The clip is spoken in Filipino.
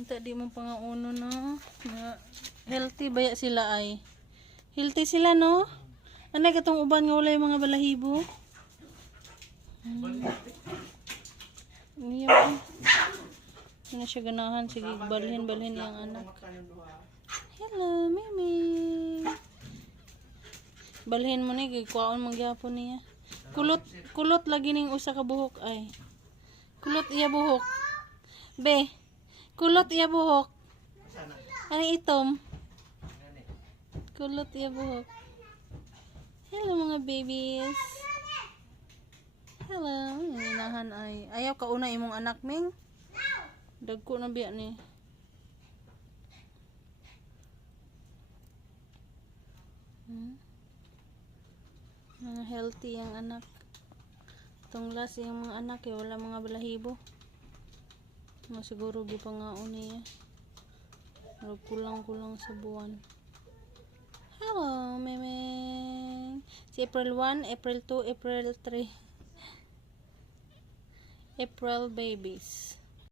Hinta di mo pangauno no. Na healthy baya sila ay. Healthy sila no. Anay katong uban nga walay mga balahibo. Niya. Hindi siya ganahan. Sige, balhin yung anak. Hello, Mimi. Balhin mo ni, kuwaon magyapon niya. Kulot lagi ning usa ka buhok ay. Kulot iya buhok. Be, kulot iya buhok. Ano itom? Kulot iya buhok. Hello mga babies. Hello. Inahan ay. Ayaw ka una imong anak, Ming. Dagko na biya ni. Mga healthy ang anak. Itong last yung mga anak eh, wala mga balahibo. Siguro gipangaon niya. Kulang-kulang sa buwan. Hello, Meme. Si April 1, April 2, April 3. April babies.